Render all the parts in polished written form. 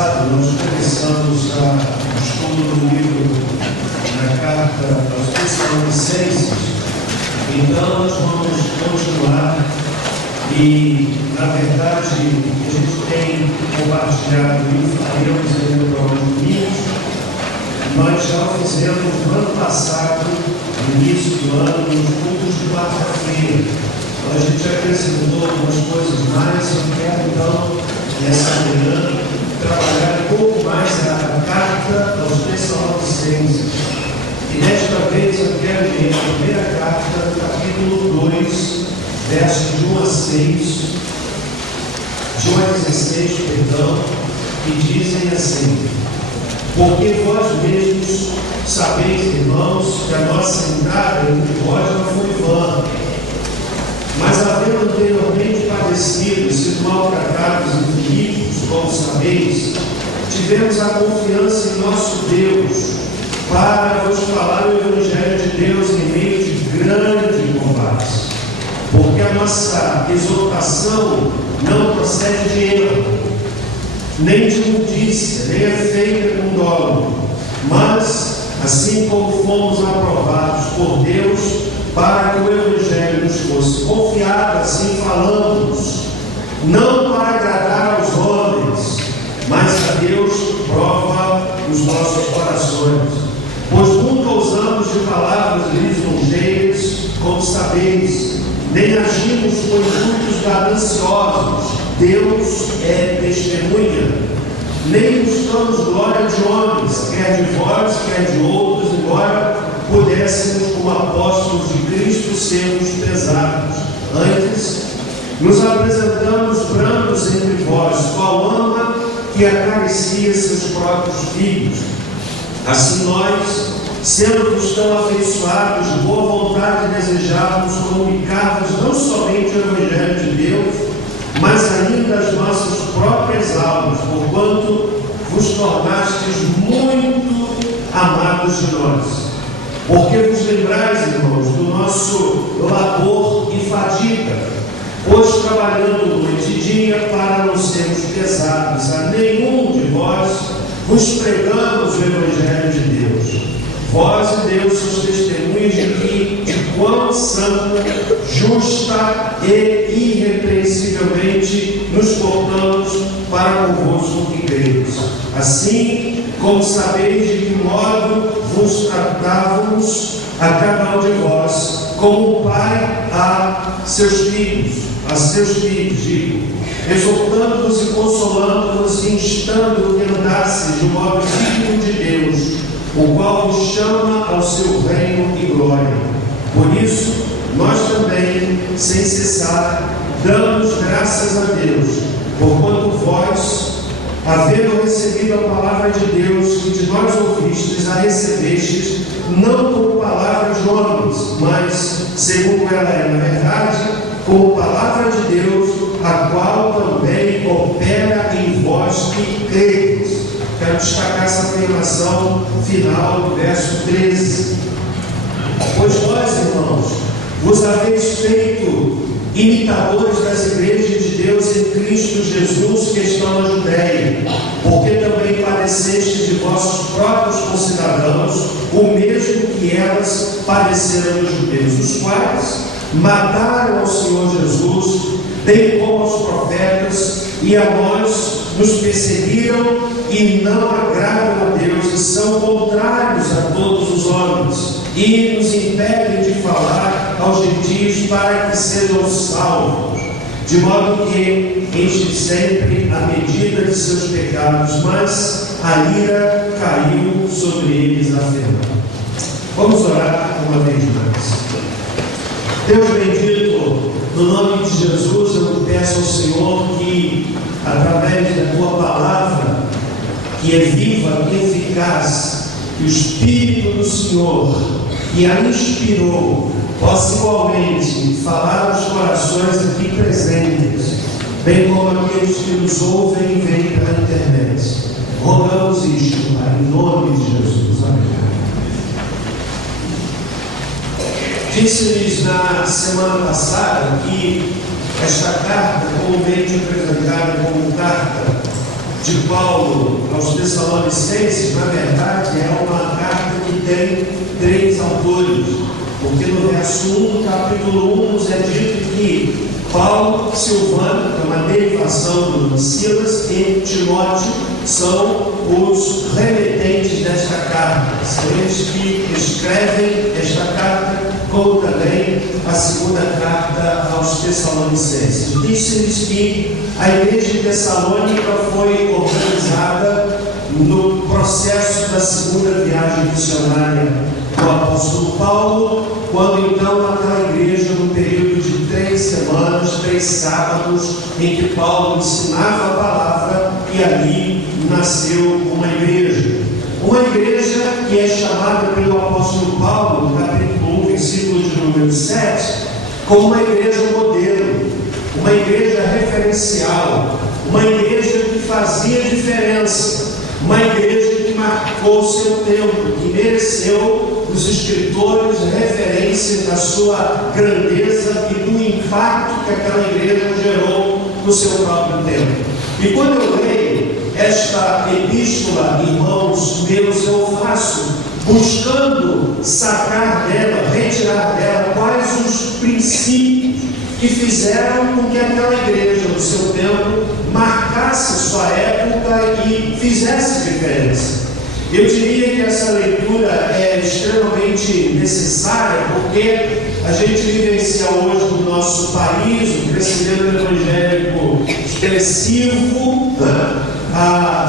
passado, nós começamos o estudo do livro na carta aos Tessalonicenses. Então, nós vamos continuar e, na verdade, a gente tem compartilhado e faremos ainda para os domingos. Nós já o fizemos no ano passado, no início do ano, nos cultos de quarta-feira. A gente acrescentou algumas coisas mais. Eu quero, então, nessa manhã, trabalhar um pouco mais a carta aos Tessalonicenses. E desta vez eu quero ler a primeira carta, capítulo 2, versos de 1 a 6, de 1 a 16, que dizem assim: porque vós mesmos sabeis, irmãos, que a nossa entrada entre vós não foi vã, mas havendo anteriormente padecido e sido maltratados e feridos, como sabeis, tivemos a confiança em nosso Deus para vos falar o Evangelho de Deus em meio de grande combate. Porque a nossa exortação não procede de erro, nem de imundícia, nem é feita com dolo, mas, assim como fomos aprovados por Deus, para que o Evangelho nos fosse confiado, assim falamos, não para agradar aos homens, mas a Deus que prova os nossos corações. Pois nunca usamos de palavras lisonjeiras, como sabeis, nem agimos com intuitos gananciosos. Deus é testemunha. Nem buscamos glória de homens, quer de vós, quer de outros, embora pudéssemos, como apóstolos de Cristo, sermos pesados. Antes, nos apresentamos brancos entre vós, qual ama que acaricia seus próprios filhos. Assim nós, sendo-vos tão afeiçoados, de boa vontade desejávamos comunicar-vos não somente o Evangelho de Deus, mas ainda as nossas próprias almas, porquanto vos tornastes muito amados de nós. Porque vos lembrais, irmãos, do nosso labor e fadiga, pois trabalhando noite e dia para não sermos pesados a nenhum de vós, vos pregamos o Evangelho de Deus. Vós e Deus sois testemunhas de quão santa, justa e irrepreensivelmente nos portamos para convosco que cremos. Assim, como sabeis de que modo vos tratávamos a cada um de vós, como um pai a seus filhos, digo, exortando-vos e consolando-vos e instando que andasseis de modo digno de Deus, o qual vos chama ao seu reino e glória. Por isso, nós também, sem cessar, damos graças a Deus, porquanto vós, havendo recebido a palavra de Deus que de nós ouvistes, a recebestes, não como palavra de homens, mas, segundo ela é na verdade, como palavra de Deus, a qual também opera em vós que credes. Quero destacar essa afirmação final do verso 13. Pois vós, irmãos, vos haveis feito imitadores das igrejas de Deus em Cristo Jesus que estão na Judéia, porque também padecestes de vossos próprios concidadãos o mesmo que elas padeceram dos judeus, os quais mataram ao Senhor Jesus, bem como aos profetas, e a nós nos perseguiram e não agradam a Deus, e são contrários a todos os homens, e nos impedem de falar aos gentios para que sejam salvos, de modo que enchem sempre a medida de seus pecados, mas a ira caiu sobre eles afirmando. Vamos orar uma vez mais. Deus bendito, no nome de Jesus, eu peço ao Senhor que, através da Tua palavra, que é viva e eficaz, que o Espírito do Senhor, que a inspirou, possa igualmente falar aos corações aqui presentes, bem como aqueles que nos ouvem e veem pela internet. Rogamos isto, Pai, em nome de Jesus. Amém. Disse-lhes na semana passada que esta carta, comumente apresentada como carta de Paulo aos Tessalonicenses, na verdade, é uma carta que tem 3 autores, porque no verso 1 do capítulo 1 nos é dito que Paulo, Silvano, que é uma derivação do Silas, e Timóteo são os remetentes desta carta. São eles que escrevem esta carta, como também a segunda carta aos Tessalonicenses. Disse-lhes que a igreja de Tessalônica foi organizada no processo da segunda viagem missionária do apóstolo Paulo, quando então aquela igreja, no período de 3 semanas, 3 sábados, em que Paulo ensinava a palavra, e ali nasceu uma igreja. Uma igreja que é chamada pelo apóstolo Paulo, no capítulo 1, versículo de número 7, como uma igreja modelo, uma igreja referencial, uma igreja que fazia diferença, uma igreja que marcou seu tempo, que mereceu os escritores referência da sua grandeza e do impacto que aquela igreja gerou no seu próprio tempo. E quando eu leio esta epístola, irmãos meus, eu faço buscando sacar dela, retirar dela quais os princípios que fizeram com que aquela igreja, no seu tempo, marcasse sua época e fizesse diferença. Eu diria que essa leitura é extremamente necessária, porque a gente vivencia hoje no nosso país um crescimento evangélico expressivo,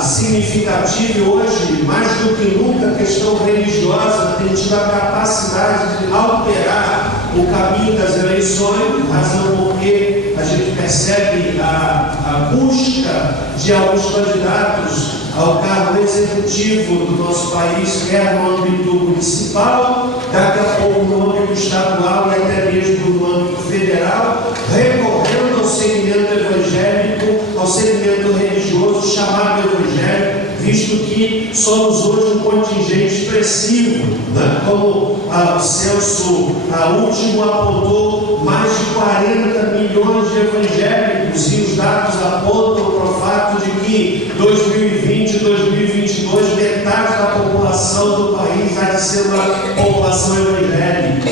significativo. Hoje, mais do que nunca, a questão religiosa tem tido a capacidade de alterar o caminho das eleições, razão porque a gente percebe a busca de alguns candidatos ao cargo executivo do nosso país, quer no âmbito municipal, daqui a pouco no âmbito estadual e até mesmo no âmbito federal, recorrendo ao segmento evangélico, ao segmento religioso chamado evangélico, visto que somos hoje um contingente expressivo, né? Como o censo último apontou, mais de 40 milhões de evangélicos, e os dados apontam para o fato de que 2020 e 2022 metade da população do país vai ser uma população evangélica.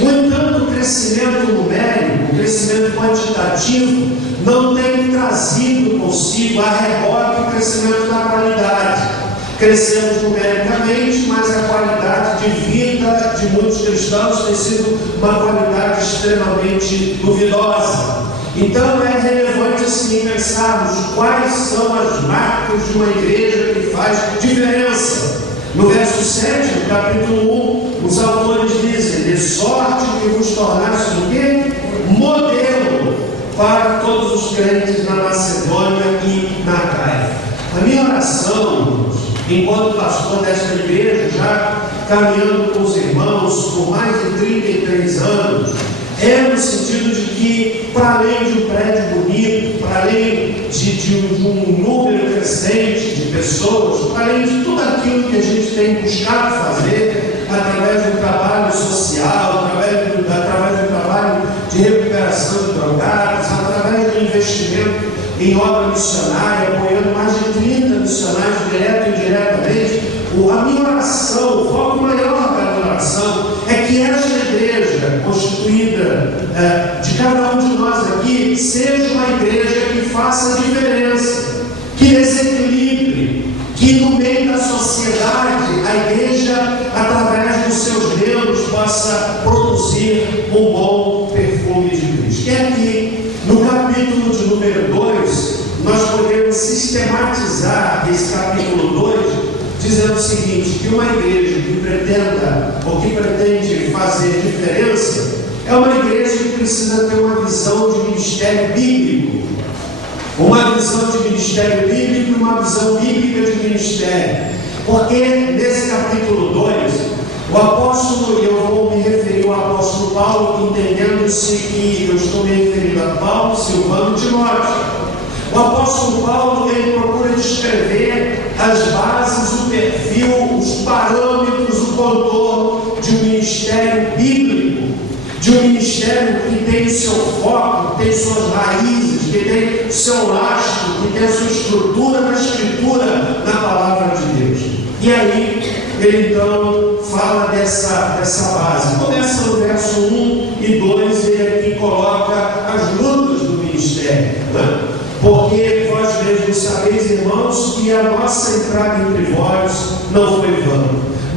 No entanto, o crescimento numérico, o crescimento quantitativo não tem trazido consigo a reboque o crescimento da qualidade. Crescemos numericamente, mas a qualidade de vida de muitos cristãos tem sido uma qualidade extremamente duvidosa. Então é relevante sim pensarmos quais são as marcas de uma igreja que faz diferença. No verso 7, do capítulo 1, os autores dizem: de sorte que vos tornasse o quê? Modelo para todos os crentes na Macedônia e na Acaia. A minha oração, enquanto pastor desta igreja, já caminhando com os irmãos por mais de 33 anos, é no sentido de que, para além de um prédio bonito, para além de um número crescente de pessoas, para além de tudo aquilo que a gente tem buscado fazer através do trabalho social, através do trabalho de recuperação de drogados, através do investimento em obra missionária, apoiando mais de 30 missionários direto e indiretamente, a minha oração, o foco maior da minha oração é que esta igreja constituída de cada um de nós aqui seja uma igreja que faça diferença, que desequilibre, que no meio da sociedade a igreja, através dos seus membros, possa produzir um bom perfume de Cristo. E aqui, no capítulo de número 2, nós podemos sistematizar esse capítulo 2 dizendo o seguinte: que uma igreja que pretenda ou que pretende fazer diferença é uma igreja que precisa ter uma visão de ministério bíblico, uma visão de ministério bíblico e uma visão bíblica de ministério. Porque nesse capítulo 2, o apóstolo, e eu vou me referir ao apóstolo Paulo, entendendo-se que eu estou me referindo a Paulo, Silvano e Timóteo. O apóstolo Paulo, ele procura descrever as bases, o perfil, os parâmetros, o contorno de um ministério bíblico, de um ministério que tem seu foco, tem suas raízes que tem o seu lastro, que tem a sua estrutura na Escritura, na Palavra de Deus. E aí, ele então fala dessa base. Começa no verso 1 e 2, ele aqui coloca as lutas do ministério, né? Porque vós mesmos sabeis, irmãos, que a nossa entrada entre vós não foi vã.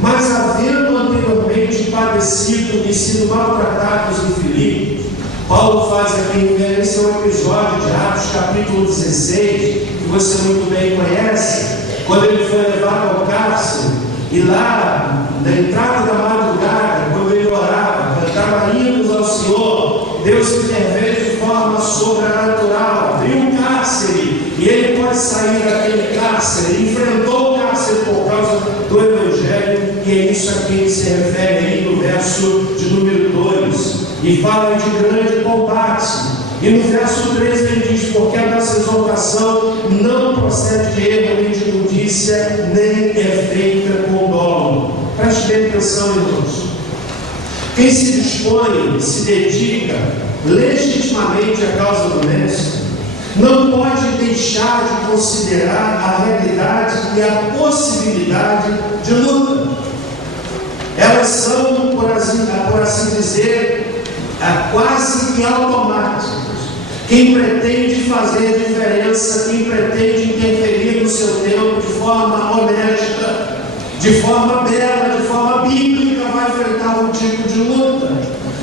Mas havendo anteriormente padecido e sido maltratados em Filipe, Paulo faz aqui referência a um episódio de Atos capítulo 16, que você muito bem conhece, quando ele foi levado ao cárcere, e lá, na entrada da madrugada, quando ele orava, cantava hinos ao Senhor, Deus interveio de forma sobrenatural, abriu um cárcere, e ele pode sair daquele cárcere. Ele enfrentou o cárcere por causa do Evangelho, e é isso a que se refere aí no verso de número 2, e fala de grande combate. E no verso 3 ele diz: porque a nossa exaltação não procede de erro, nem de imundícia, nem é feita com dolo. Preste bem atenção, irmãos. Quem se dispõe, se dedica legitimamente à causa do mestre, não pode deixar de considerar a realidade e a possibilidade de luta. Elas são, por assim dizer, quase que automáticas. Quem pretende fazer diferença, quem pretende interferir no seu tempo de forma honesta, de forma bela, de forma bíblica, vai enfrentar um tipo de luta.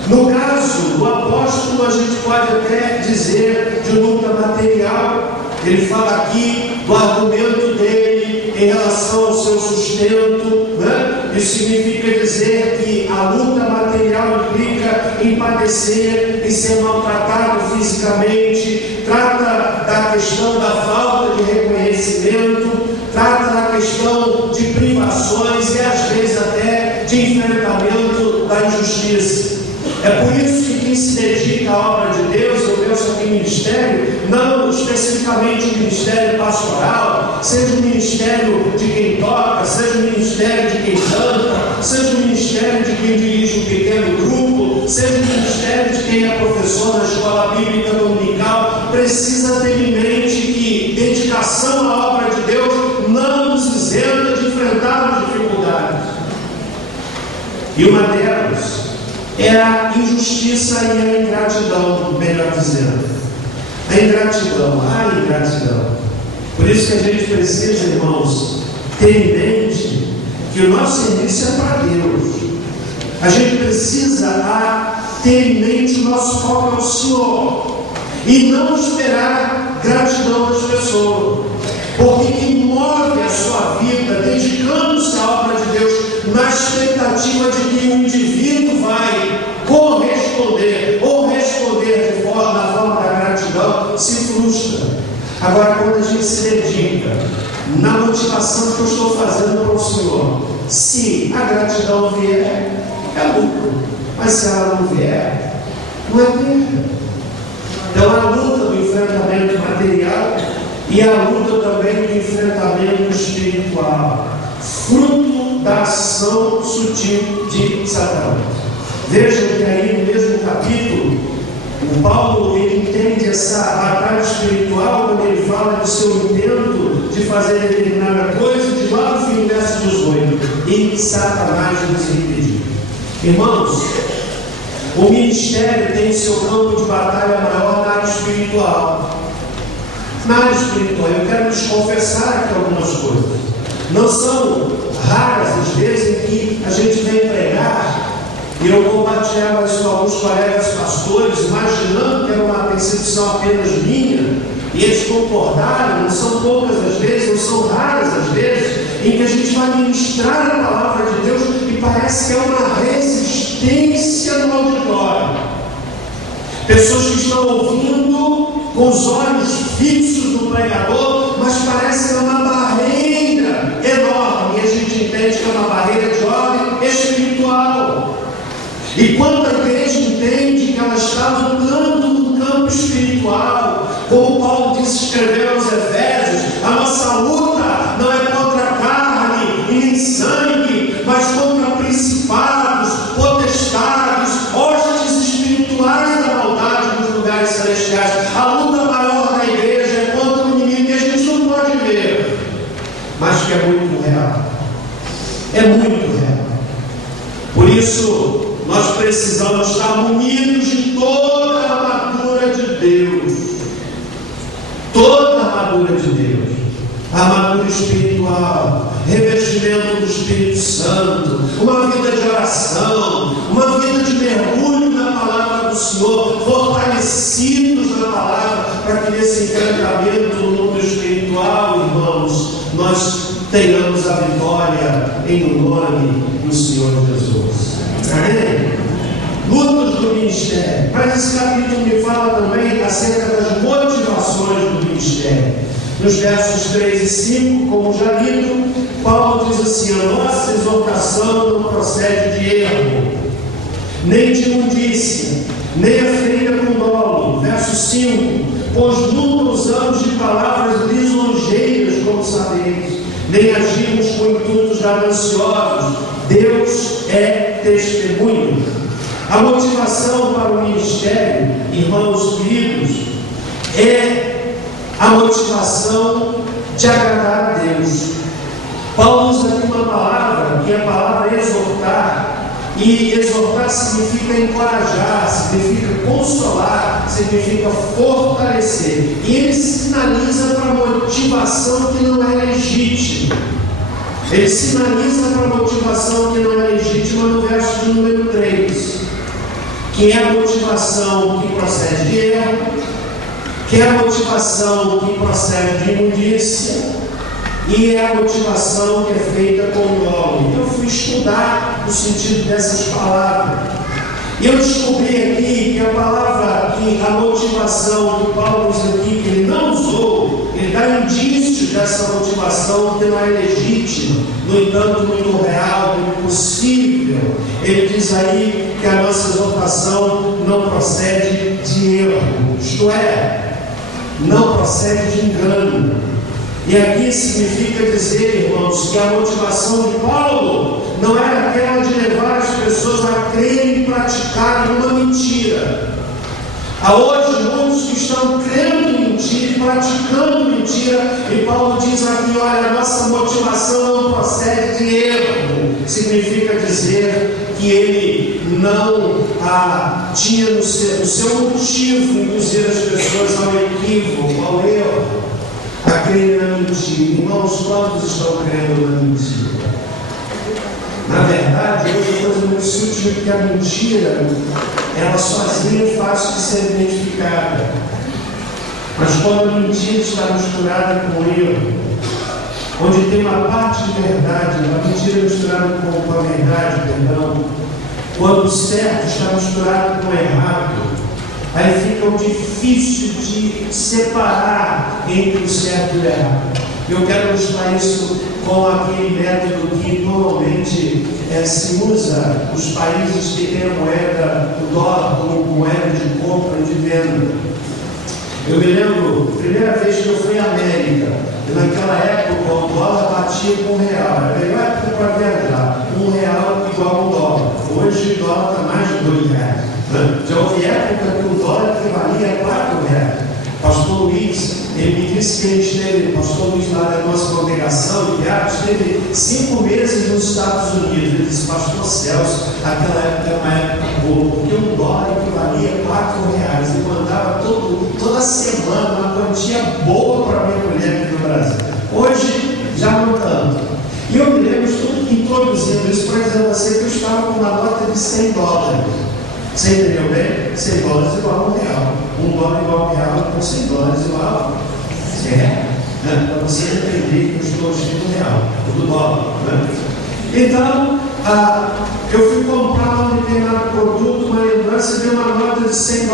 No caso do apóstolo, a gente pode até dizer de luta material. Ele fala aqui do argumento dele em relação ao seu sustento, né? Isso significa dizer que a luta material implica em padecer, em ser maltratado fisicamente, trata da questão da falta de reconhecimento, trata da questão de privações e às vezes até de enfrentamento da injustiça. É por isso que quem se dedica à obra de Deus, eu penso aqui em ministério, não especificamente o ministério pastoral, seja o ministério de quem toca, seja o ministério de quem canta, seja o ministério de quem dirige um pequeno grupo, seja o ministério de quem é professor na escola bíblica dominical, precisa ter em mente que dedicação à obra de Deus não nos isenta de enfrentar as dificuldades. E uma delas é a injustiça e a ingratidão, melhor dizendo. A ingratidão. Por isso que a gente precisa, irmãos, ter em mente que o nosso serviço é para Deus. A gente precisa ter em mente o nosso foco ao Senhor e não esperar gratidão das pessoas. Porque quem move a sua vida, dedicando-se à obra de Deus, na expectativa de que o indivíduo vai corresponder ou responder de forma da gratidão, se frustra. Agora, quando a gente se dedica na motivação que eu estou fazendo para o Senhor, se a gratidão vier, é lucro, mas se ela não vier, não é perda. Então, a luta do enfrentamento material e a luta também do enfrentamento espiritual, fruto da ação sutil de Satanás. Vejam que aí no mesmo capítulo, o Paulo ele entende essa batalha espiritual quando ele fala do seu intento de fazer determinada coisa, de lá no fim do verso 18, e Satanás nos impediu. Irmãos, o ministério tem seu campo de batalha maior na área espiritual. Na área espiritual, eu quero lhes confessar aqui algumas coisas. Não são raras as vezes em que a gente vem pregar, e eu compartilhava isso com alguns colegas pastores, imaginando que era uma percepção apenas minha, e eles concordaram. Não são poucas as vezes, não são raras as vezes, em que a gente vai ministrar a palavra de Deus e parece que é uma resistência no auditório. Pessoas que estão ouvindo com os olhos fixos no pregador, mas parece que é uma barreira enorme, e a gente entende que é uma barreira de ordem espiritual. E quando a igreja entende que ela está lutando no campo espiritual, como Paulo disse, escreveu aos Efésios, a nossa luta não é contra carne e nem sangue, mas contra principados, potestades, hostes espirituais da maldade nos lugares celestiais. A luta maior é muito real. Por isso, nós precisamos estar munidos de toda a armadura de Deus. Toda a armadura de Deus. Armadura espiritual, revestimento do Espírito Santo, uma vida de oração, uma vida de mergulho na palavra do Senhor, fortalecidos na palavra, para que nesse enfrentamento no mundo espiritual, irmãos, nós tenhamos a vitória em nome do Senhor Jesus. Amém? Lutas do ministério. Mas esse capítulo me fala também acerca das motivações do ministério. Nos versos 3 e 5, como já lido, Paulo diz assim: a nossa exortação não procede de erro, nem de imundícia, nem é feita com dolo. Verso 5: pois nunca usamos de palavras lisonjeiras, como sabeis, nem agimos com intuitos gananciosos. Deus é testemunho. A motivação para o ministério, irmãos queridos, é a motivação de agradar a Deus. Paulo usa aqui uma palavra, que é a palavra exortar, e exortar significa encorajar, significa consolar, significa fortalecer. E ele sinaliza para a motivação que não é legítima. Ele sinaliza para a motivação que não é legítima no verso de número 3, que é a motivação que procede de erro, que é a motivação que procede de imundícia, e é a motivação que é feita com dolo. Então eu fui estudar o sentido dessas palavras, e eu descobri aqui que a palavra aqui, a motivação que Paulo usa aqui, que ele não usou, ele dá indícios dessa motivação que não é legítima, no entanto muito real, muito possível. Ele diz aí que a nossa exortação não procede de erro, isto é, não procede de engano. E aqui significa dizer, irmãos, que a motivação de Paulo não era aquela de levar as pessoas a crerem e praticarem uma mentira. Há hoje muitos que estão crendo em mentira e praticando mentira, e Paulo diz aqui: olha, a nossa motivação não procede de erro. Significa dizer que ele não tinha no seu motivo induzir as pessoas ao equívoco, ao erro, a crer na mentira. Irmãos, quantos estão crendo na mentira? Na verdade, hoje é coisa muito sutil, que a mentira, ela sozinha é fácil de ser identificada. Mas quando a mentira está misturada com erro, onde tem uma parte de verdade, a mentira misturada com a verdade, perdão, quando o certo está misturado com o errado, aí fica difícil de separar entre o certo e o errado. Eu quero ilustrar isso com aquele método que normalmente se usa nos países que têm a moeda, o dólar, como moeda de compra e de venda. Eu me lembro, primeira vez que eu fui à América, e naquela época o dólar batia com R$1. Era a melhor época para viajar, R$1 igual a $1. Hoje o dólar está mais de R$2. Já houve época que o dólar equivalia a R$4. Pastor Luiz, ele me disse que ele esteve, pastor Luiz lá da nossa congregação, esteve 5 meses nos Estados Unidos. Ele disse: pastor Celso, aquela época era uma época boa, porque um dólar equivalia a R$4. Ele mandava toda semana uma quantia boa para minha mulher aqui no Brasil. Hoje, já não tanto. E eu me lembro, estou introduzindo isso para dizer a você que eu estava com uma nota de $100. Você entendeu bem? $100 igual a $1. $1 igual a R$1, com $100 igual a para você entender que eu estou dizendo real, do dólar. Né? Então, eu fui comprar um determinado produto, uma lembrança de uma nota de $100.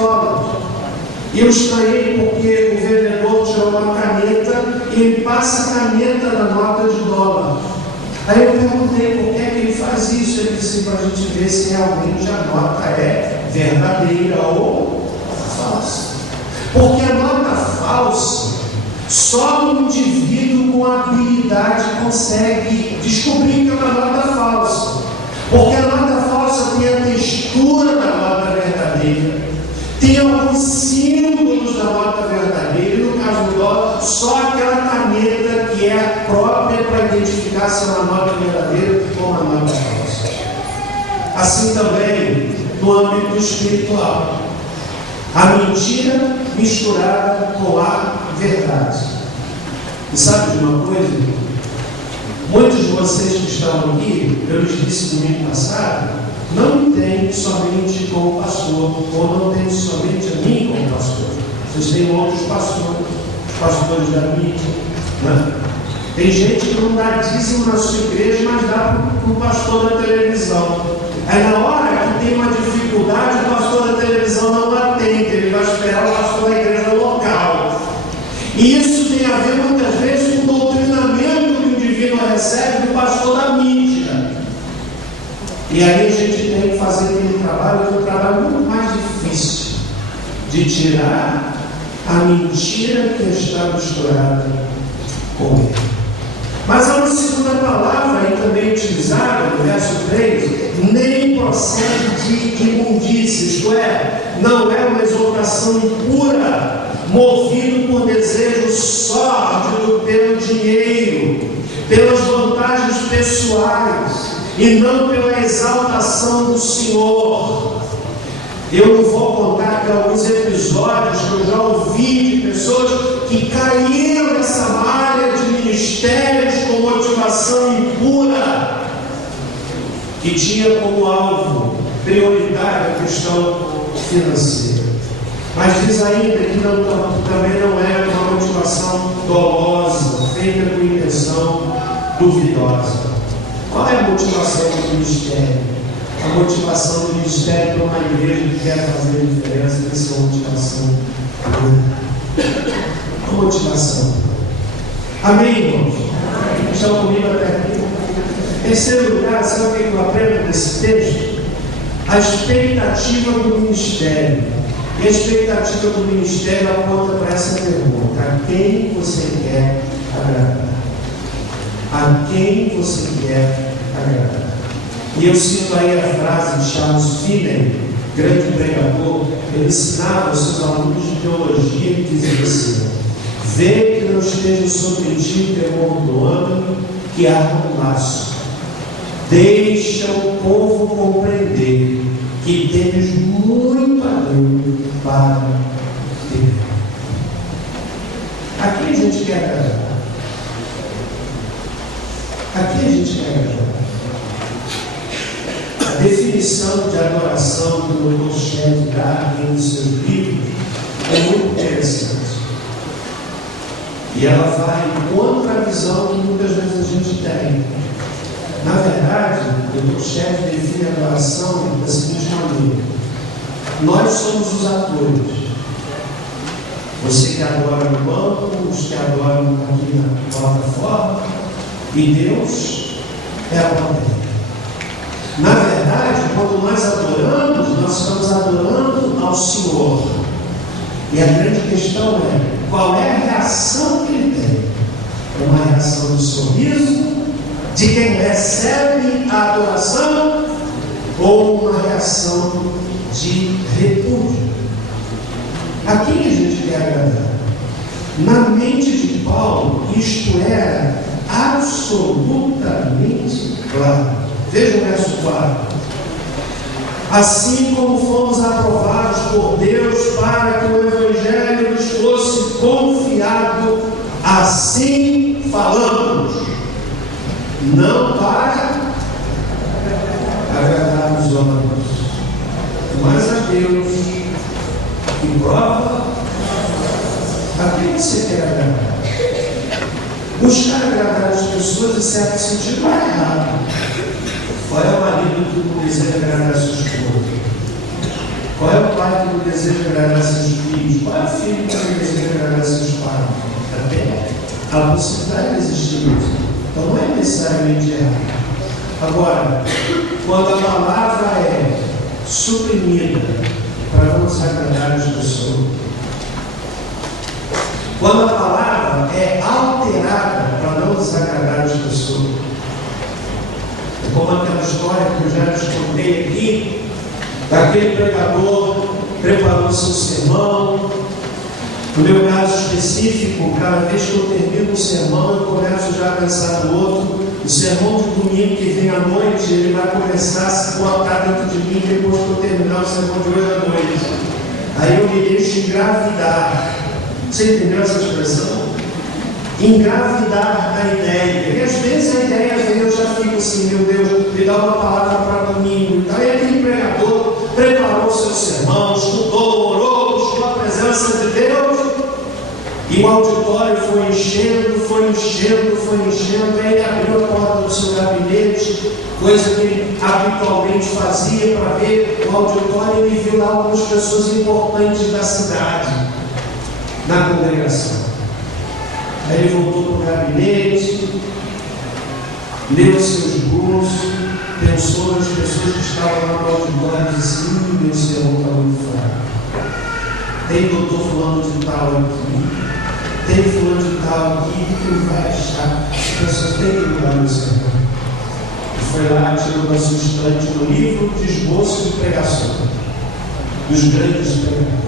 E eu estranhei porque o vendedor tirou uma caneta e ele passa a caneta na nota de $. Aí eu perguntei por que ele faz isso. Ele disse: para a gente ver se realmente a nota é verdadeira ou falsa. Porque a nota falsa, só um indivíduo com habilidade consegue descobrir que é uma nota falsa. Porque a nota falsa tem a textura da nota verdadeira, tem alguns símbolos da nota verdadeira, e no caso do dólar, só aquela caneta que é a própria para identificar se é uma nota verdadeira ou uma Assim também no âmbito espiritual. A mentira misturada com a verdade. E sabe de uma coisa? Muitos de vocês que estão aqui, eu lhes disse no domingo passado, não me têm somente como pastor, ou não têm somente a mim como pastor. Vocês têm outros pastores, os pastores da mídia. Né? Tem gente que não dá dízimo na sua igreja, mas dá para o pastor da televisão. Aí na hora que tem uma dificuldade, o pastor da televisão não atende, ele vai esperar o pastor da igreja local. E isso tem a ver muitas vezes com o doutrinamento que o indivíduo recebe do pastor da mídia. E aí a gente tem que fazer aquele trabalho, que é um trabalho muito mais difícil, de tirar a mentira que está misturada com ele. Mas há uma segunda palavra aí também utilizada, no verso 3, nem procede de imundícia, isto é, não é uma exortação impura, movido por desejo sórdido pelo dinheiro, pelas vantagens pessoais, e não pela exaltação do Senhor. Eu não vou contar aqui alguns episódios que eu já ouvi de pessoas que caíram nessa malha de ministérios com motivação impura, que tinha como alvo prioritário a questão financeira. Mas diz ainda que também não é uma motivação dolosa, feita com intenção duvidosa. Qual é a motivação do ministério? A motivação do ministério para uma igreja que quer fazer a diferença, essa é uma motivação. Uma motivação. Amém, irmãos? Estão comigo até aqui? Em terceiro lugar, sabe o que eu aprendo nesse texto? A expectativa do ministério. E a expectativa do ministério aponta para essa pergunta: a quem você quer agradar? A quem você quer agradar? E eu cito aí a frase de Charles Finney, grande pregador. Ele ensinava aos seus alunos de teologia que dizia assim: vê que não esteja sobre ti o temor do homem que arma um laço. Deixa o povo compreender que temos muito além para ter. A quem a gente quer agradar? A quem a gente quer agradar? A definição de adoração que o Dr. Shedd dá em seus livros é muito interessante. E ela vai contra a visão que muitas vezes a gente tem. Na verdade, o Dr. Shedd define a adoração da seguinte maneira: nós somos os atores. Você que adora no banco, os que adoram aqui na plataforma, e Deus é a plateia. Na verdade, quando nós adoramos, nós estamos adorando ao Senhor. E a grande questão é: qual é a reação que ele tem? É uma reação de sorriso de quem recebe a adoração, ou uma reação de repúdio? A quem a gente quer agradar? Na mente de Paulo, isto era absolutamente claro. Veja o verso 4. Assim como fomos aprovados por Deus para que o Evangelho nos fosse confiado, assim falamos, não para agradar os homens, mas a Deus, que prova a quem você quer agradar. Buscar agradar as pessoas, em certo sentido, não é errado. Qual é o marido que não deseja agradar sua esposa? Qual é o pai que não deseja agradar seus filhos? Qual é o filho que não deseja agradar seus pais? Até a possibilidade de existir isso. Então não é necessariamente errado. Agora, quando a palavra é suprimida para não desagradar as pessoas, quando a palavra é alterada para não desagradar as pessoas, é como aquela história que eu já lhes contei aqui, daquele pregador preparou seu sermão, No meu caso específico, cada vez que eu termino um sermão, eu começo já a pensar no outro. O sermão de domingo que vem à noite, ele vai começar a se botar dentro de mim depois que eu terminar o sermão de hoje à noite. Aí eu me deixo engravidar. Você entendeu essa expressão? Engravidar a ideia. E às vezes a ideia vem, eu já fico assim, meu Deus, me dá uma palavra para domingo. Aí aquele pregador preparou o seu sermão, estudou, orou, buscou a presença de Deus. E o auditório foi enchendo, aí ele abriu a porta do seu gabinete, coisa que ele habitualmente fazia para ver o auditório, e ele viu lá algumas pessoas importantes da cidade, na congregação. Aí ele voltou para o gabinete, leu seus grupos, pensou nas pessoas que estavam lá no auditório e disse: meu sermão está muito fraco. Tem doutor fulano de tal aqui, tem fulano de tal aqui, que vai achar. As pessoas têm que mudar o sermão. E foi lá, tirou da sua estante um livro de esboço de pregação dos grandes pregadores.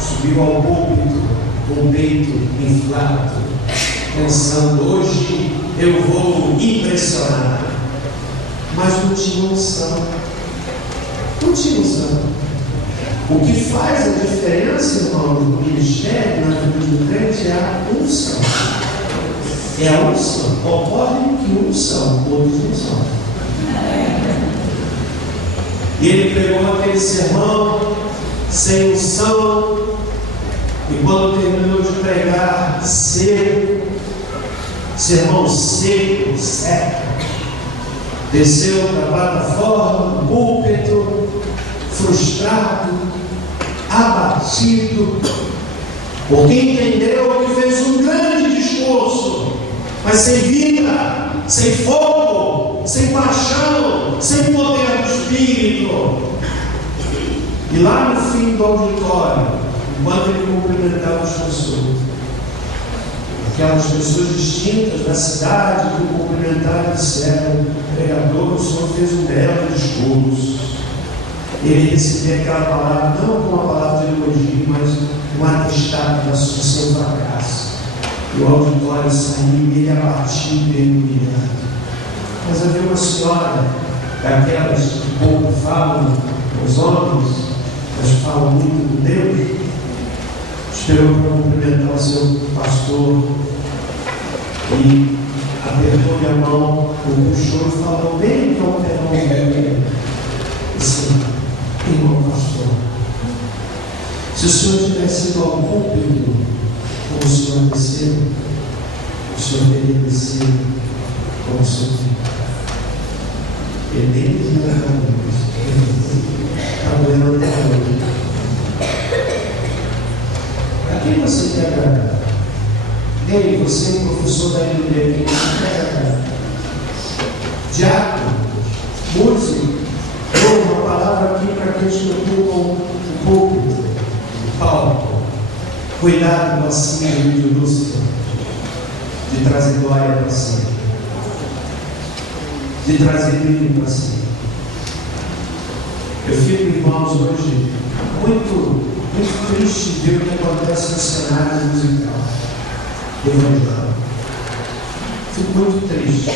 Subiu ao púlpito com o peito inflado, pensando: hoje eu vou impressionar. Mas não tinha unção. Não tinha unção. O que faz a diferença, irmão, do ministério na vida do crente é a unção. É a unção. Ocorre que unção, outros não são. E ele pegou aquele sermão sem unção, e quando terminou de pregar, seco, sermão seco, desceu para a plataforma, no púlpito, frustrado, abatido, porque entendeu que fez um grande discurso, mas sem vida, sem fogo, sem paixão, sem poder do Espírito. E lá no fim do auditório, enquanto ele cumprimentava as pessoas, aquelas pessoas distintas da cidade que o cumprimentaram e disseram: pregador, o senhor fez um belo discurso. Ele recebeu aquela palavra, não como uma palavra de elogio, mas um atestado do seu fracasso. E o auditório saiu, ele abatido, ele humilhado. Mas havia uma senhora, daquelas que pouco falam os homens, mas falam muito com Deus, esperou para cumprimentar o seu pastor e apertou-lhe a mão, o puxou e falou bem com o perdão dele. Disse: irmão pastor, se o senhor tivesse ido ao púlpito como o senhor desceu, o senhor teria descido como o senhor ficou. Ele não era está doendo até hoje. A quem você quer agradar? Ei, você é um professor da IBM, quem você quer agradar? Diácono, músico, uma palavra aqui para aqueles que ocupam o púlpito, palco. Cuidado com a síndrome de Lúcifer, de trazer glória para si, de trazer brilho para si. Eu fico, irmãos, hoje muito triste ver o que acontece no cenário musical evangélico. Fico muito triste.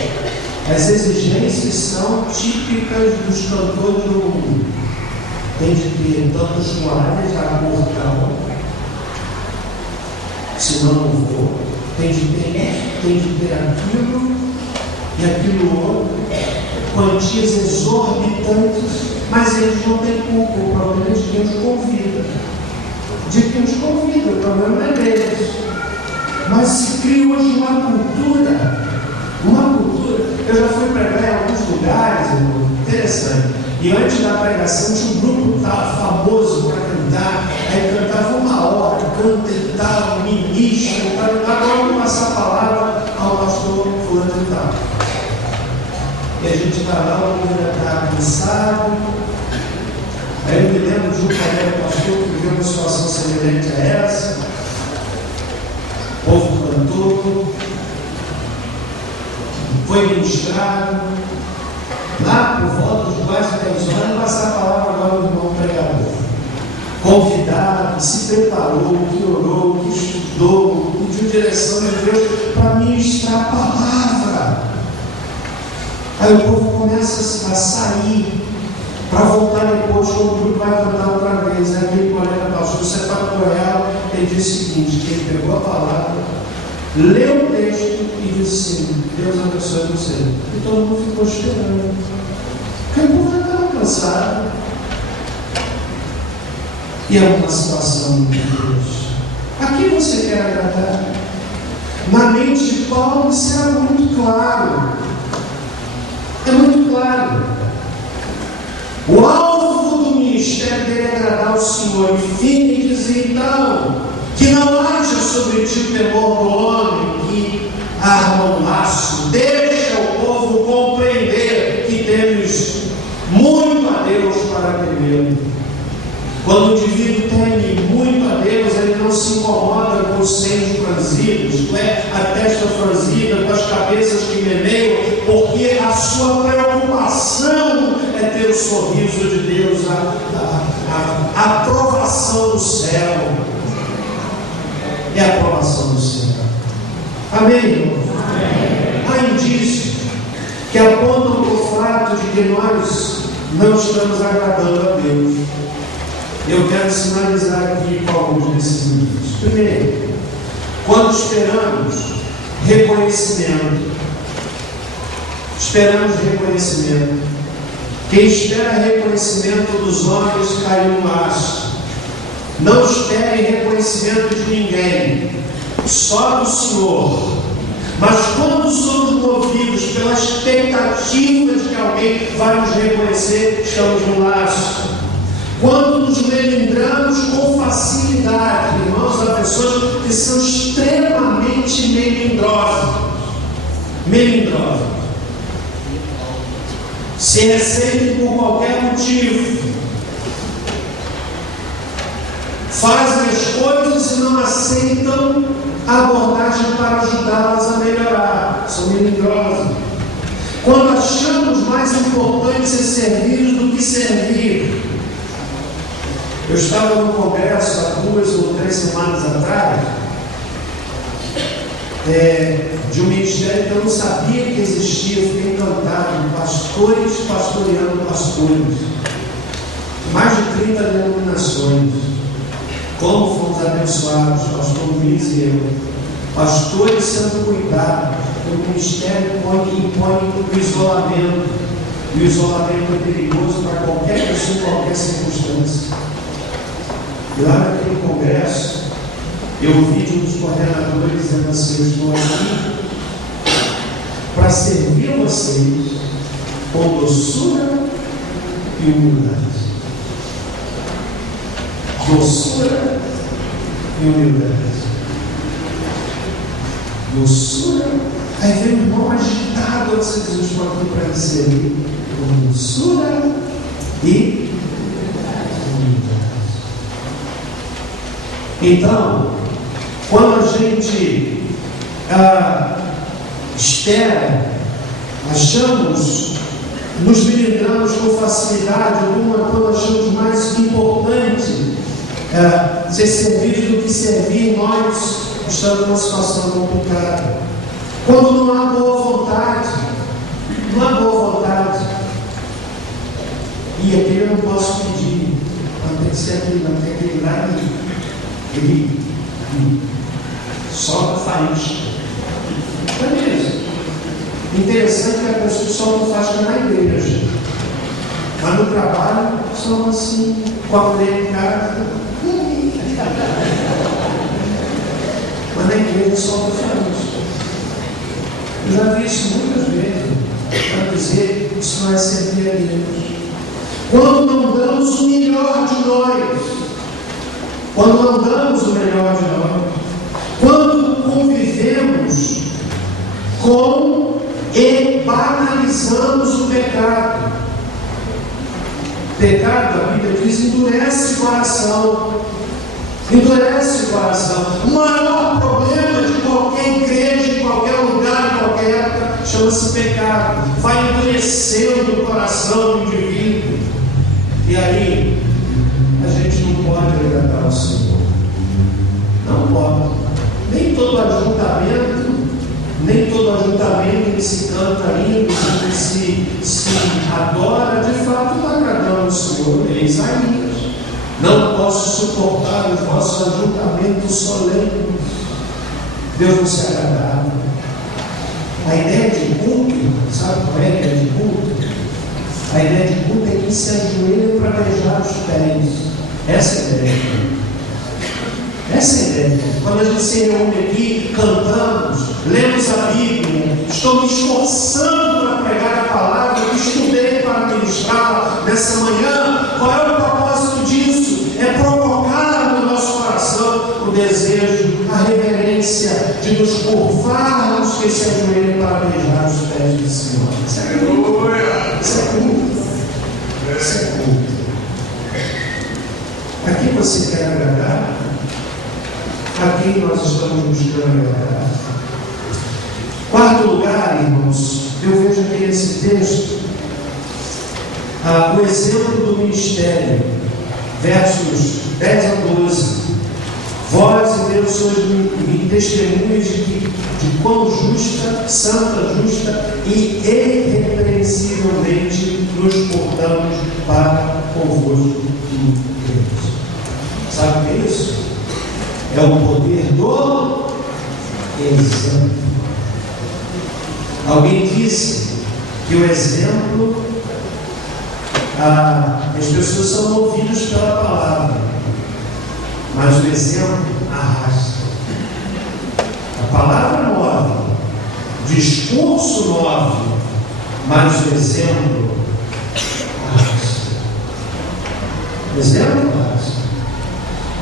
As exigências são típicas dos cantores do mundo. Tem de ter tantos corais a mortal, senão não vou. Tem de ter aquilo e aquilo outro, quantias exorbitantes, mas eles não têm culpa. O problema é de quem os convida. De quem os convida, o problema não é deles. Mas se cria hoje uma cultura. Eu já fui pregar em alguns lugares, interessante. E antes da pregação tinha um grupo famoso para cantar. Aí cantava uma hora, canta e tal, ministro, agora vamos passar a palavra ao pastor fulano e tal. E a gente vai lá, o mundo está cansado. Aí eu me lembro de um colega pastor que viveu uma situação semelhante a essa. O povo cantou, foi ministrado. Lá por volta de quase 10 horas, passar a palavra agora do irmão pregador. Convidado, se preparou, que Aí o povo começa a sair para voltar depois, quando o grupo vai cantar outra vez. Aí aquele colega pastor, você fala para ela, ele diz o seguinte, que ele pegou a palavra, leu o texto e disse assim, Deus abençoe você. E todo mundo ficou esperando. Porque o povo já estava cansado. E é uma situação de Deus. A quem você quer agradar? Na mente de Paulo isso era muito claro. É muito claro. O alvo do ministério dele é agradar o Senhor. E fim e dizer então que não haja sobre ti o temor do homem que arma um laço. Deixa o povo compreender que temos muito a Deus para temê-lo. Quando o indivíduo teme muito a Deus, ele não se incomoda com os seios franzidos, a testa franzida, com as cabeças que meneiam, porque a sua preocupação é ter o sorriso de Deus, a aprovação do céu. É a aprovação do céu. Amém, irmão? Há indícios que apontam para o fato de que nós não estamos agradando a Deus. Eu quero sinalizar aqui com alguns desses indícios. Primeiro, quando esperamos reconhecimento. Quem espera reconhecimento dos homens caiu no laço. Não espere reconhecimento de ninguém, só do Senhor. Mas quando somos movidos pela expectativa de que alguém vai nos reconhecer, estamos no laço. Quando nos melindramos com facilidade, irmãos, há pessoas que são extremamente melindrosas. Se recebem por qualquer motivo, fazem as coisas e não aceitam a abordagem para ajudá-las a melhorar. São melindrosas. Quando achamos mais importante ser servidos do que servir. Eu estava no congresso há 2 ou 3 semanas atrás, de um ministério que eu não sabia que existia. Eu fiquei encantado, pastores pastoreando pastores, mais de 30 denominações. Como fomos abençoados, pastor Luiz e eu, pastores sendo cuidados. O ministério impõe o isolamento, e o isolamento é perigoso para qualquer pessoa, em qualquer circunstância. E lá naquele congresso, eu ouvi de um dos coordenadores dizendo assim: eu estou aqui para servir a vocês com doçura e humildade. Doçura e humildade. Doçura. Aí vem o irmão agitado, você diz: eu estou aqui para lhe servir com doçura e humildade. Então, quando a gente espera, nos melindramos com facilidade, quando achamos mais importante ser servido do que servir, nós estamos numa situação complicada. Quando não há boa vontade, e aqui eu não posso pedir, mas tem que ser aquele lá que solta faísca. É mesmo. Interessante que a pessoa só não faz na igreja, mas no trabalho são assim, com a mulher em casa. Mas na igreja solta faísca. Eu já vi isso muitas vezes, para dizer que isso não é servir a Deus. Quando não damos o melhor de nós, quando convivemos com e banalizamos o pecado. Pecado, a Bíblia diz, endurece o coração. O maior problema de qualquer igreja, de qualquer lugar, de qualquer época, chama-se pecado. Vai endurecendo o coração do indivíduo. E aí, a gente não pode agradar ao Senhor. Não pode. Nem todo ajuntamento que se canta lindo, que se adora, de fato não agradando o Senhor. É Isaías. Não posso suportar os vossos ajuntamentos solenes. Deus não se agradava. A ideia de culto, sabe qual é a ideia de culto? A ideia de culto é que se ajoelha para beijar os pés. Essa é a ideia de culto. Essa é a ideia. Quando a gente se reúne aqui, cantamos, lemos a Bíblia, estou me esforçando para pregar a palavra, eu estudei para ministrar nessa manhã. Qual é o propósito disso? É provocar no nosso coração o desejo, a reverência de nos curvarmos que se ajoelhem para beijar os pés do Senhor. Isso é culto. Isso é culto. Isso é culto. A quem você quer agradar? A quem nós estamos buscando agradar? Quarto lugar, irmãos, eu vejo aqui nesse texto o exemplo do ministério, versos 10 a 12. Vós e Deus sois testemunhas de quão justa, santa, justa e irrepreensivelmente nos portamos para convosco de Deus. Sabe o que é isso? É o poder do exemplo. Alguém disse que o exemplo, as pessoas são movidas pela palavra, mas o exemplo arrasta. A palavra move, o discurso move, mas o exemplo arrasta. O exemplo arrasta.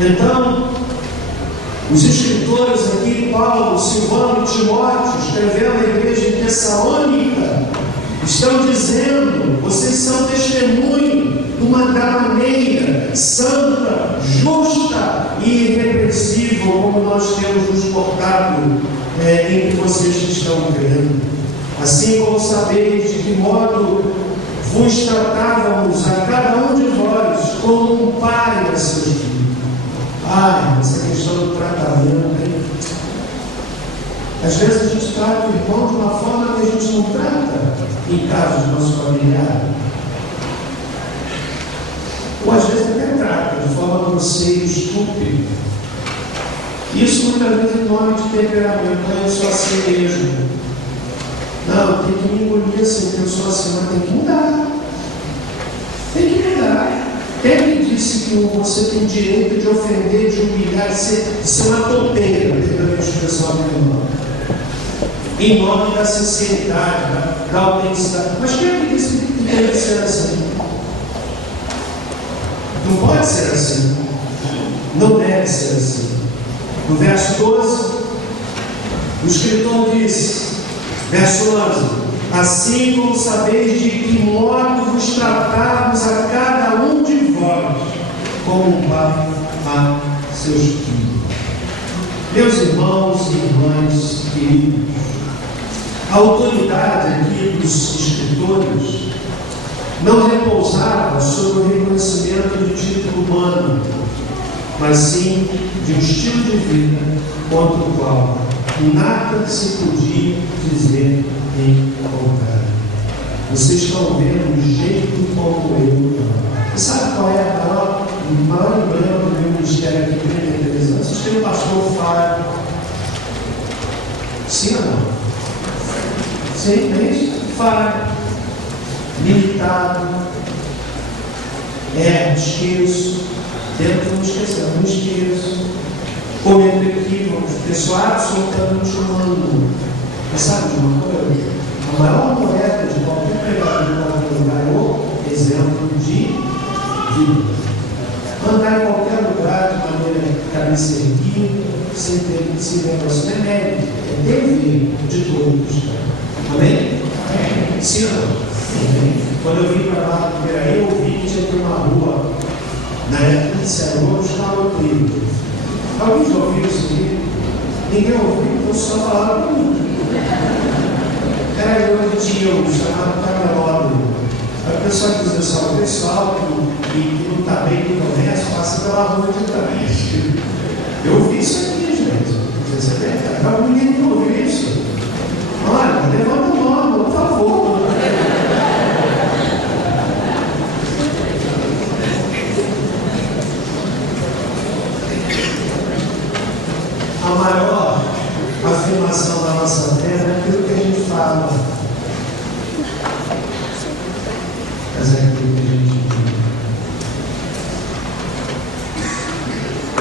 Então, os escritores aqui, Paulo, Silvano e Timóteo, escrevendo à igreja de Tessalônica, estão dizendo: vocês são testemunho da maneira santa, justa e irrepreensível como nós temos nos portado entre vocês que estão crendo. Assim como sabeis de que modo vos tratávamos a cada um de vós como um pai a seus filhos. Essa questão do tratamento, hein? Às vezes a gente trata o irmão de uma forma que a gente não trata em casos do nosso familiar. Ou às vezes até trata de forma grosseira e estúpida. Isso muitas vezes em nome de temperamento. Eu sou assim mesmo. Não, tem que me engolir assim, porque eu sou assim, mas tem que mudar. Tem que mudar. Quem me disse que você tem direito de ofender, de humilhar, de ser uma topeira, perdão a expressão do meu irmão, em nome da sinceridade, da autenticidade? Mas quem é que disse que tem que ser assim? Não pode ser assim. Não deve ser assim. No verso 12, o escritor diz, verso 11: assim como sabeis de que modo vos tratávamos a cada um de vós, como um pai a seus filhos. Meus irmãos e irmãs queridos, a autoridade aqui dos escritores não repousava sobre o reconhecimento de título humano, mas sim de um estilo de vida contra o qual nada se podia dizer em contrário. Vocês estão vendo o jeito como eu. Você sabe qual é o maior emblema do meu ministério aqui em 33 anos? Vocês têm o pastor Fábio. Sim ou não? Sim, é isso? Fábio. Limitado. Esqueço. Tento não esquecer, não esqueço. Cometo equívocos, pessoal absolutamente humano. Mas sabe de uma coisa? A maior moeda de qualquer pregador de qualquer lugar é o exemplo de vida. Andar em qualquer lugar de maneira cabeça erguida, sem ter esse negócio, não é mérito, é dever de todos. Amém? Sim ou não? Quando eu vim para lá do Piraí, eu ouvi que tinha uma rua, na época de Serão, estava o trilho. Alguém já ouviu isso aqui? Ninguém ouviu, então só falaram para mim. Era eu que tinha um chamado camelódromo. Aí o pessoal dizia só, o pessoal que não está bem no comércio, passa pela rua de trás. Eu ouvi isso aqui, gente. Você tem? Agora ninguém não ouviu isso. Olha, levanta o nome, por favor. mas é aquilo que a gente vive.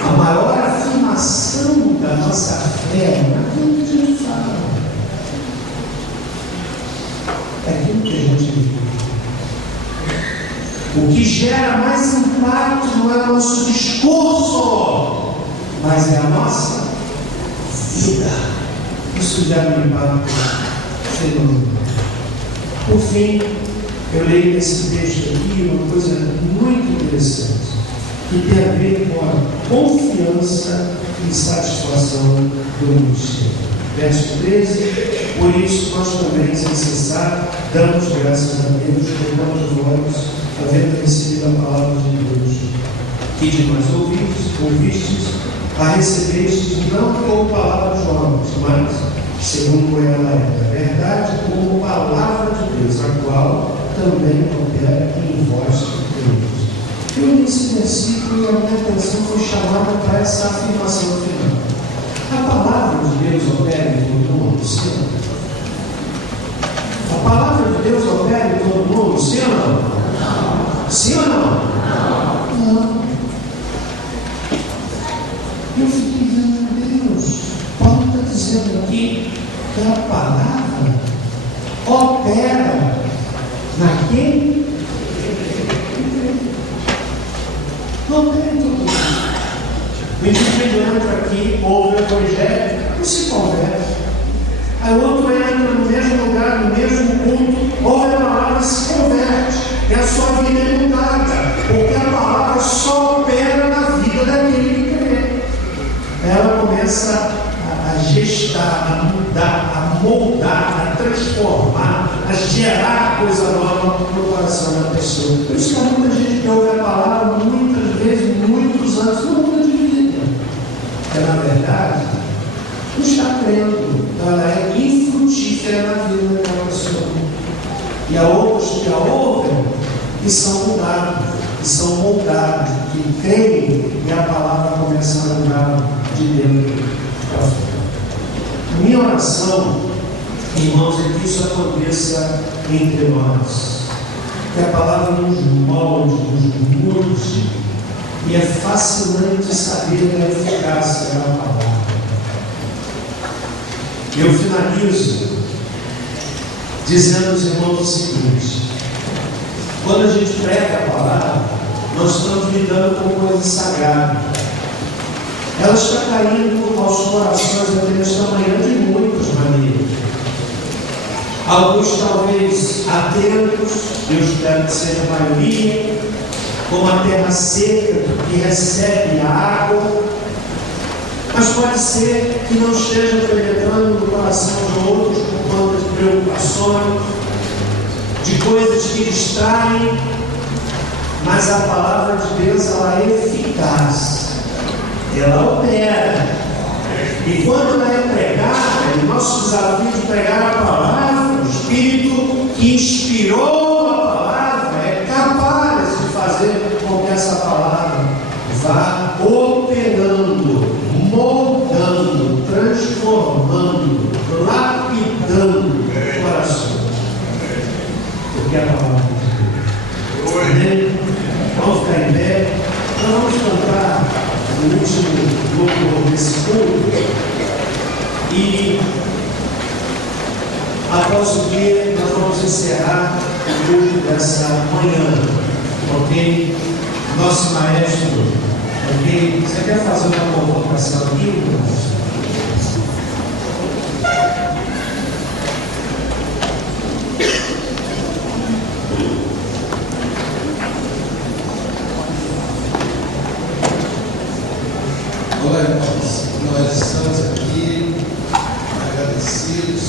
A maior afirmação da nossa fé não é aquilo que a gente fala, é aquilo que a gente vive. O que gera mais impacto não é o nosso discurso, mas é a nossa vida. Isso gera um impacto fenomenal. Por fim, eu leio nesse texto aqui uma coisa muito interessante, que tem a ver com a confiança e satisfação do ministério. Verso 13: por isso nós também, sem cessar, damos graças a Deus, louvamos vós, havendo recebido a palavra de Deus, que de nós ouvistes, a recebestes não como palavra de homens, mas segundo ela é a verdade, como palavra de Deus, a qual também opera em vós crentes. Eu, nesse versículo, a minha atenção foi chamada para essa afirmação final. A palavra de Deus opera em todo mundo, sim ou não? A palavra de Deus opera em todo mundo, sim ou não? Sim ou não? Não. Eu fiquei vendo, Deus, Paulo está dizendo aqui que a palavra opera naquele não tem tudo. O indivíduo entra aqui, ouve o evangelho e se converte. Aí o outro entra no mesmo lugar, no mesmo culto, ouve a palavra e se converte. E a sua vida é mudada, porque a palavra só opera na vida daquele que crê. Ela começa a gestar, a mudar, a moldar, a transformar, a gerar coisa nova no coração da pessoa. Por isso que há muita gente que ouve a palavra muitas vezes, muitos anos, não muda de vida. Porque na verdade não está crendo, ela é infrutífera na vida daquela pessoa. E há outros que a ouvem e são mudados, que são moldados, que creem e a palavra começa a mudar de dentro para fora. A minha oração, irmãos, é que isso aconteça entre nós. Que a palavra nos molde, nos mude. E é fascinante saber da eficácia da palavra. Eu finalizo dizendo aos irmãos o seguinte: quando a gente prega a palavra, nós estamos lidando com coisas sagradas. Ela está caindo aos corações até nesta manhã de muitas maneiras. Alguns talvez atentos, eu espero que seja a maioria, como a terra seca que recebe a água, mas pode ser que não esteja penetrando no coração de outros por conta de preocupações, de coisas que distraem, mas a palavra de Deus ela é eficaz, ela opera. E quando ela é pregada, o nosso desafio de pregar a palavra, o Espírito que inspirou a palavra é capaz de fazer com que essa palavra vá operando, moldando, transformando, lapidando o coração. Porque a palavra de Deus. Amém? Vamos ficar em pé. Nós vamos cantar o último louvor desse culto. E após o que nós vamos encerrar o culto dessa manhã. Ok? Nosso maestro, ok? Você quer fazer uma convocação aqui, irmãos? Olá, irmãos, nós estamos aqui agradecidos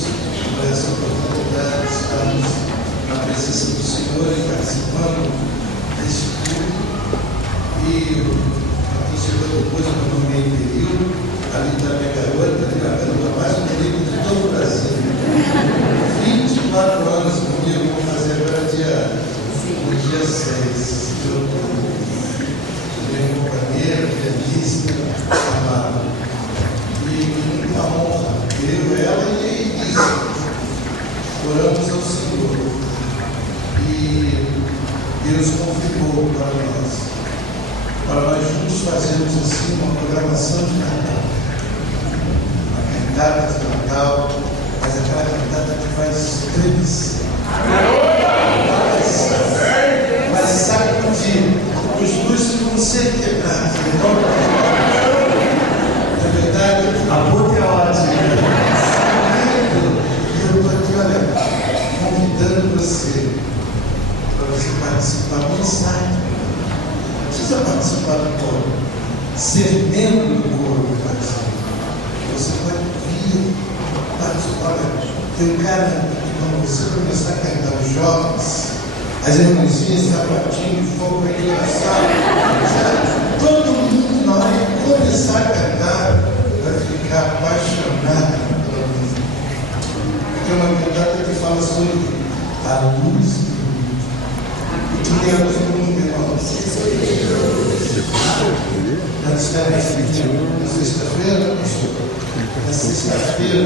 por essa oportunidade de estarmos na presença do Senhor e participando desse culto. E a chegou depois do meu meio período, ali está minha garota, ali a garota mais bonita de todo o Brasil. 24 anos comigo, vou fazer agora dia 6 de outubro. Minha companheira, pianista, amada. E muita honra, eu, ela e a Elisa. Oramos ao Senhor. E Deus confirmou para nós juntos fazermos assim uma programação de Natal, uma cantata de Natal, mas aquela cantata que vai estremecer. Mas sacudir, os luzes vão ser quebrados. Na verdade, A boca é ótima. e eu estou aqui, olha, convidando você para você participar do ensaio. Não precisa participar do coro, ser membro do coro do coração. Você pode vir participar. Tem um cara que, quando você começar a cantar os jovens, as irmãzinhas sapatinho de fogo para engraçado, todo mundo, na hora de começar a cantar, vai ficar apaixonado pela música. Tem uma cantata que fala sobre a luz do mundo. E que é a luz do mundo, irmãos? Nós estamos aqui na sexta-feira, na sexta-feira,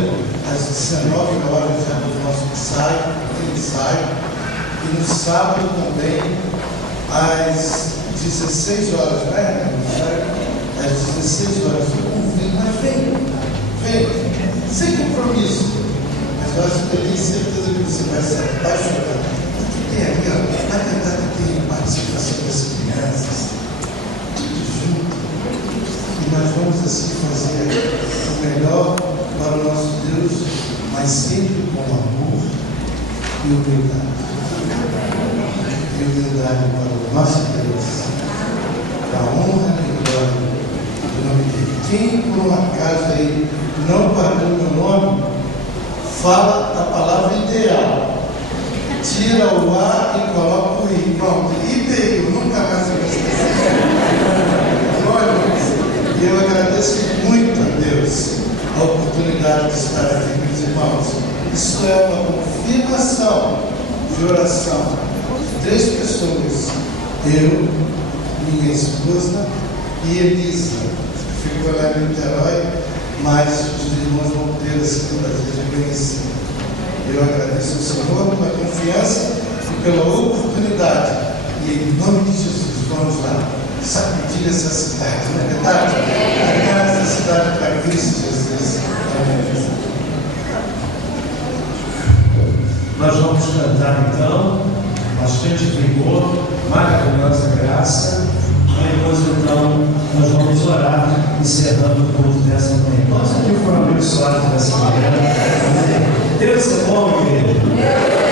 às 19 horas, já no nosso ensaio, e no sábado também, às 16 horas, né? Às 16 horas, eu convido, mas vem, sem compromisso. Mas eu tenho certeza que você vai se apaixonar. E aí, ó, na verdade, tem participação das crianças, tudo junto. E nós vamos assim fazer o melhor para o nosso Deus, mas sempre com amor e humildade. E humildade para o nosso Deus, para a honra e glória do nome dele. Quem por um acaso aí não guardou meu nome, fala a palavra ideal. Tira o A e coloca o I. Pronto, IPI, nunca mais eu vou esquecer. E eu agradeço muito a Deus a oportunidade de estar aqui, meus irmãos. Isso é uma confirmação de oração. 3 pessoas, eu, minha esposa e Elisa, que ficou lá em Niterói, mas os irmãos vão ter a segunda vez de conhecer. Eu agradeço ao Senhor pela confiança e pela oportunidade. E em nome de Jesus, vamos lá, sacudir essa cidade, não é verdade? Ganhar essa cidade para Cristo Jesus. Amém. Nós vamos cantar então, bastante vigor, maravilhosa graça. E depois então nós vamos orar, encerrando o culto dessa manhã. Nós aqui foram abençoados dessa manhã. Deus é bom, igreja.